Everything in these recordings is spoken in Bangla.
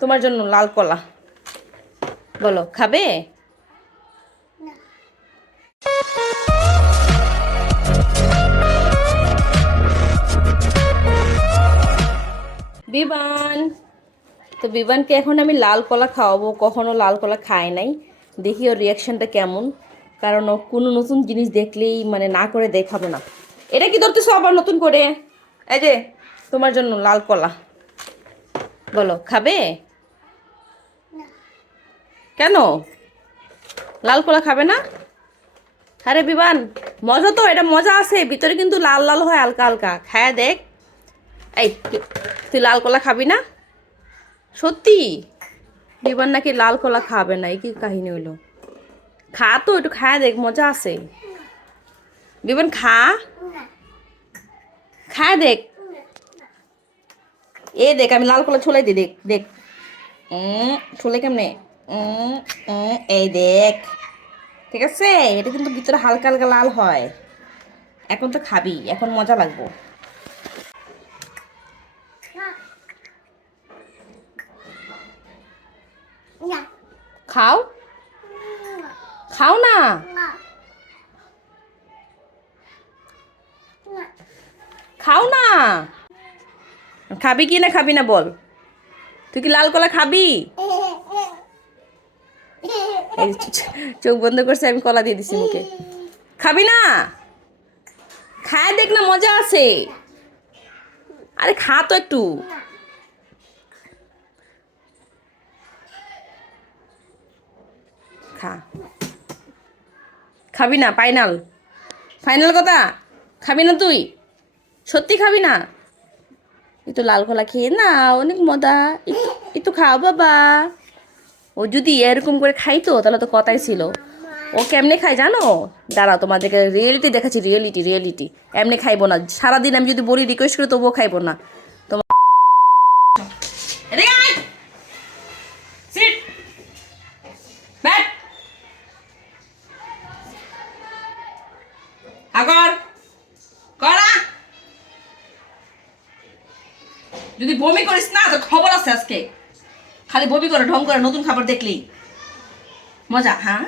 তোমার জন্য লাল কলা। বলো, খাবে? বিবান, তো বিবানকে এখন আমি লাল কলা খাওয়াবো, কখনো লাল কলা খায় নাই। দেখি ওর রিয়াকশনটা কেমন। কারণ ও কোনো নতুন জিনিস দেখলেই মানে না করে দেখাবো না। এটা কি ধরতেছো আবার নতুন করে? এই যে, তোমার জন্য লাল কলা। বলো, খাবে? কেন? লাল কলা খাবে না? আরে বিবান মজা তো, এটা মজা আছে। ভিতরে কিন্তু লাল লাল হয়, হালকা হালকা। খায়া দেখ। এই তুই- লাল কলা খাবি না? সত্যি? বিবান নাকি লাল কলা খাবে না, এই কি কাহিনী হইল খা তো, একটু খায়া দেখ, মজা আছে। বিবান খা। খায় দেখ। এ দেখ, আমি লাল কলা ছোলাই দিই, দেখ দেখ। ছুলে কেমনে? এই দেখ। ঠিক আছে? এটা কিন্তু ভিতরে হালকা হালকা লাল হয়। এখন তো খাবি, এখন মজা লাগবো। খাও? খাও না? খাও না? খাবি কি না খাবি না বল। তুই কি লাল কলা খাবি? চোখ বন্ধ করছে, আমি কলা দিয়ে দিছি মুখে। খাবি না? খায় দেখ না, মজা আছে। আরে খা তো একটু। খা। খাবি না, ফাইনাল। ফাইনাল কথা? খাবি না তুই? সত্যি খাবি না? একটু লাল কলা খেয়ে না অনেক মজা। একটু খাও বাবা। ও যদি এরকম করে খাইতো, তাহলে তো কথাই ছিল। ও কেমনে খায় জানো? দাঁড়া তোমাদেরকে রিয়েলিটি দেখাচ্ছি রিয়েলিটি রিয়েলিটি এমনি খাইবো না। সারাদিন আমি যদি বলি রিকোয়েস্ট করি, তবুও খাইবো না। তোমার করা। যদি বমি করিস না তো খবর আছে আজকে। খালি বমি করে, ঢং করে, নতুন খাবার দেখলি। মজা। হ্যাঁ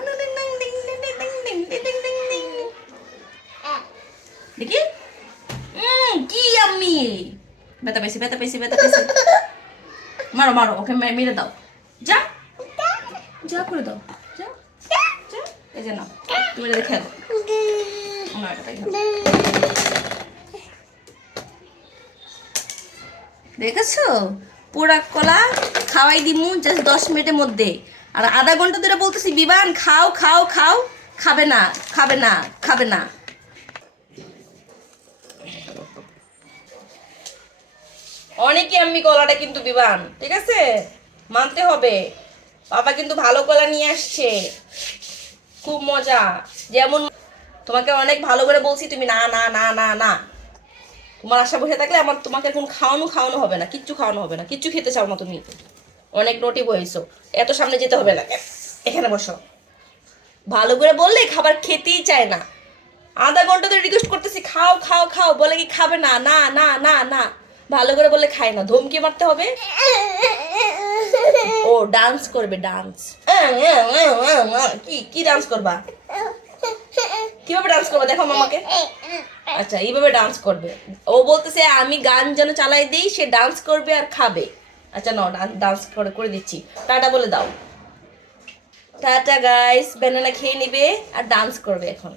দেখি? কি আমি বেতা পেয়েছি বেতা পেয়েছি বেতা পেয়েছি মারো মারো, ওকে মেরে দাও। যা। যা করে দাও। যা। এই যে না তুমি এটা খেলো। দেখেছ? পোড়া কলা খাওয়াই দিমু জাস্ট দশ মিনিটের মধ্যে। আর আধা ঘণ্টা ধরে বলতেছি, বিবান, খাও খাও খাও, খাবে না খাবে না খাবে না। অনেকে আমি কলাটা কিন্তু বিবান, ঠিক আছে? মানতে হবে। বাবা কিন্তু ভালো কলা নিয়ে আসছে। খুব মজা। যেমন তোমাকে অনেক ভালো করে বলছি, তুমি না না না না না। তোমার আশা বসে থাকলে আমার তোমাকে এখন খাওয়ানো খাওয়ানো হবে না। কিচ্ছু খাওয়ানো হবে না। কিচ্ছু খেতে চাও না তুমি। অনেক নোটি বইছো এত সামনে যেতে হবে না। এখানে বসো। ভালো করে বললে খাবার খেতেই চায় না। আধা ঘণ্টা ধরে রিকোয়েস্ট করতেছি, খাও খাও খাও। বলে কি খাবে না? না না না না। ভালো করে বললে খায় না। ধমকি মারতে হবে। ও ডান্স করবে ডান্স কি কি ডান্স করবা? কীভাবে ডান্স করবা? দেখো মামাকে। আচ্ছা এইভাবে ডান্স করবে। ও বলতেছে, আমি গান যেন চালাই দিই, সে ডান্স করবে আর খাবে। আচ্ছা ন ডান্স করে করে দিচ্ছি। টাটা বলে দাও। টাটা গাইস ব্যানানা খেয়ে নিবে আর ডান্স করবে এখন।